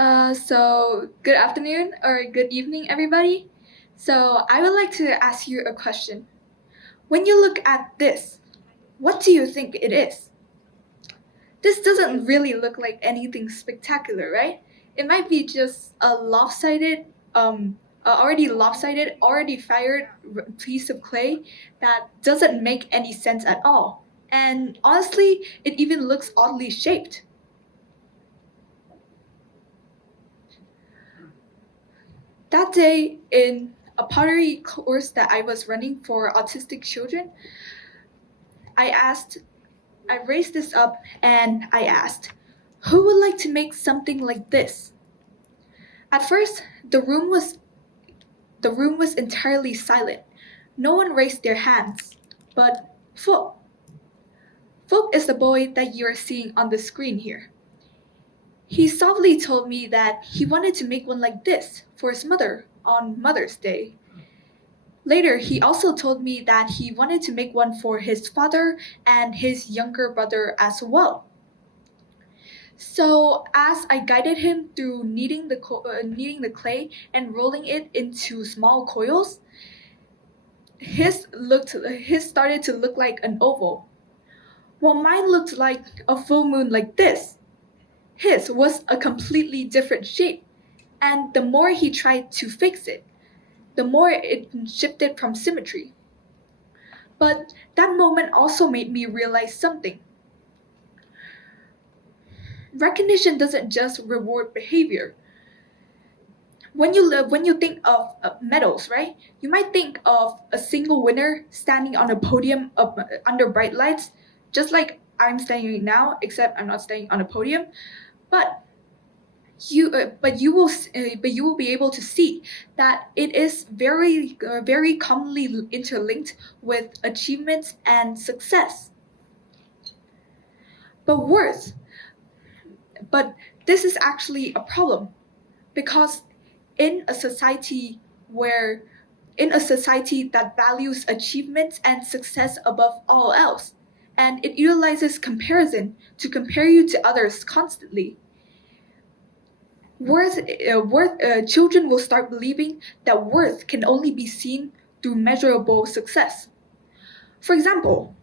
So good afternoon or good evening, everybody. So I would like to ask you a question. When you look at this, what do you think it is? This doesn't really look like anything spectacular, right? It might be just a already fired piece of clay that doesn't make any sense at all. And honestly, it even looks oddly shaped. That day in a pottery course that I was running for autistic children, I asked, I raised this up and I asked, who would like to make something like this? At first, the room was entirely silent. No one raised their hands. But Phuc is the boy that you are seeing on the screen here. He softly told me that he wanted to make one like this for his mother on Mother's Day. Later, he also told me that he wanted to make one for his father and his younger brother as well. So, as I guided him through kneading the clay and rolling it into small coils, his started to look like an oval, while mine looked like a full moon like this. His was a completely different shape, and the more he tried to fix it, the more it shifted from symmetry. But that moment also made me realize something. Recognition doesn't just reward behavior. When you think of medals, right? You might think of a single winner standing on a podium under bright lights, just like I'm standing right now, except I'm not standing on a podium. But you will be able to see that it is very commonly interlinked with achievements and success. But worse, but this is actually a problem because in a society where in a society that values achievements and success above all else, and it utilizes comparison to compare you to others constantly, children will start believing that worth can only be seen through measurable success. For example,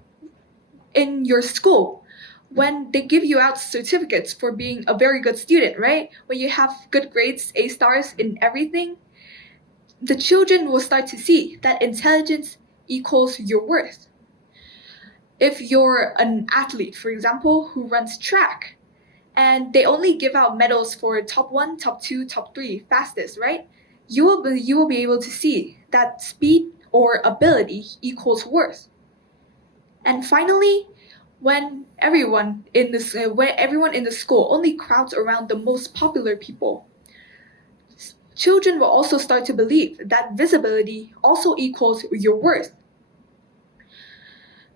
in your school, when they give you out certificates for being a very good student, right? When you have good grades, A stars in everything, the children will start to see that intelligence equals your worth. If you're an athlete, for example, who runs track, and they only give out medals for top 1, top 2, top 3, fastest, right? You will be able to see that speed or ability equals worth. And finally, when everyone in the school only crowds around the most popular people, children will also start to believe that visibility also equals your worth.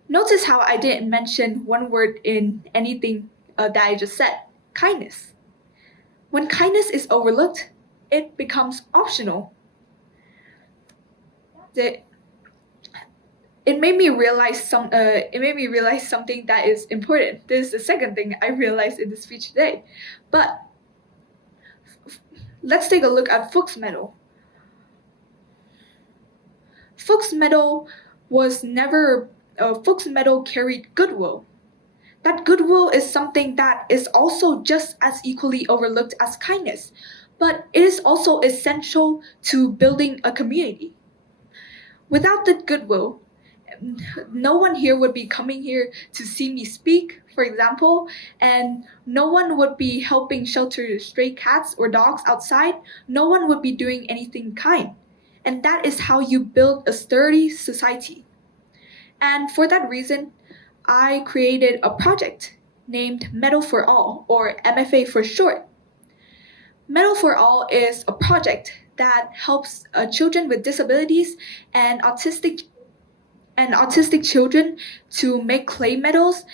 Notice how I didn't mention one word in anything that I just said: kindness. When kindness is overlooked, it becomes optional. It made me realize something that is important. This is the second thing I realized in this speech today. But let's take a look at Phuc's medal. Phuc's medal carried goodwill. That goodwill is something that is also just as equally overlooked as kindness, but it is also essential to building a community. Without the goodwill, no one here would be coming here to see me speak, for example, and no one would be helping shelter stray cats or dogs outside. No one would be doing anything kind. And that is how you build a sturdy society. And for that reason, I created a project named Medal for All, or MFA for short. Medal for All is a project that helps children with disabilities and autistic children to make clay medals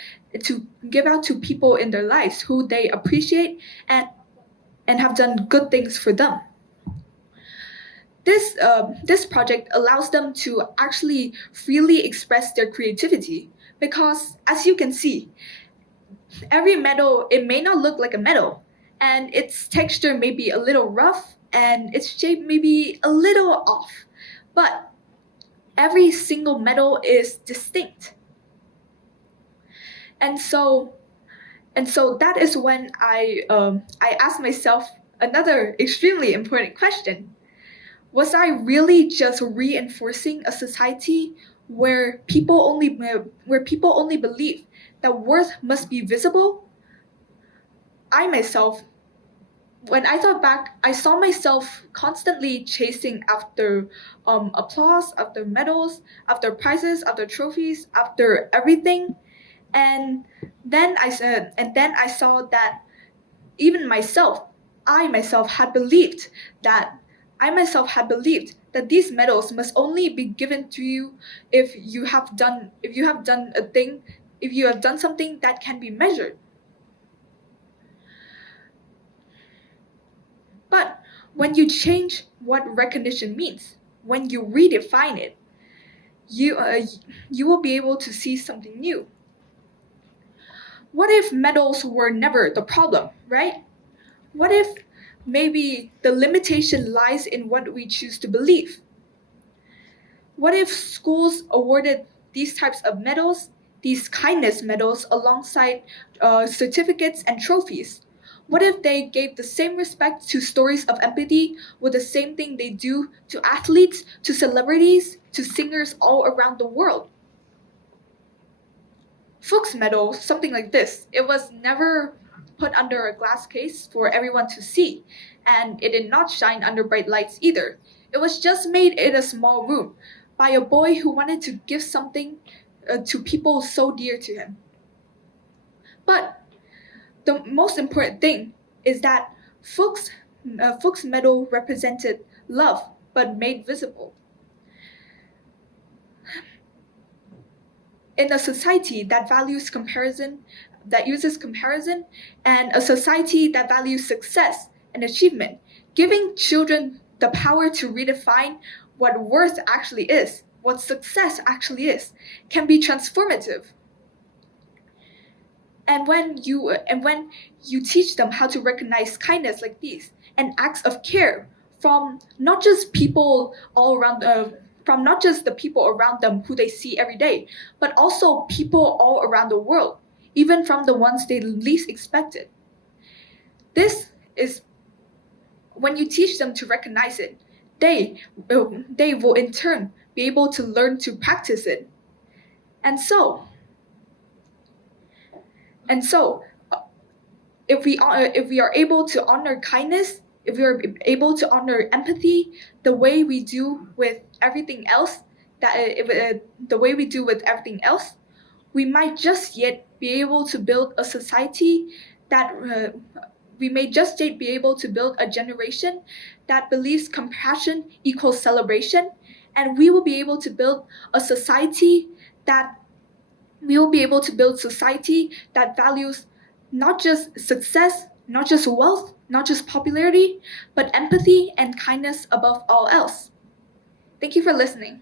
to give out to people in their lives who they appreciate and have done good things for them. This project allows them to actually freely express their creativity because, as you can see, every medal, it may not look like a medal, and its texture may be a little rough, and its shape may be a little off, but every single medal is distinct. And so that is when I asked myself another extremely important question. Was I really just reinforcing a society where people only believe that worth must be visible? When I thought back, I saw myself constantly chasing after applause, after medals, after prizes, after trophies, after everything. And then I saw that even I myself had believed that these medals must only be given to you if you have done something that can be measured. But when you change what recognition means, when you redefine it, you will be able to see something new. What if medals were never the problem, right? What if maybe the limitation lies in what we choose to believe? What if schools awarded these types of medals, these kindness medals, alongside certificates and trophies? What if they gave the same respect to stories of empathy with the same thing they do to athletes, to celebrities, to singers all around the world? Fuchs medal, something like this, it was never put under a glass case for everyone to see, and it did not shine under bright lights either. It was just made in a small room by a boy who wanted to give something to people so dear to him. But the most important thing is that Fuchs medal represented love, but made visible. In a society that values comparison, that uses comparison, and a society that values success and achievement, giving children the power to redefine what worth actually is, what success actually is, can be transformative. And when you teach them how to recognize kindness like these and acts of care from not just people all around from not just the people around them who they see every day, but also people all around the world, even from the ones they least expected. This is when you teach them to recognize it, they will in turn be able to learn to practice it. And so if we are able to honor kindness, if we are able to honor empathy the way we do with everything else, we might just yet be able to build a society that we may just yet be able to build a generation that believes compassion equals celebration, and we will be able to build a society that values not just success, not just wealth, not just popularity, but empathy and kindness above all else. Thank you for listening.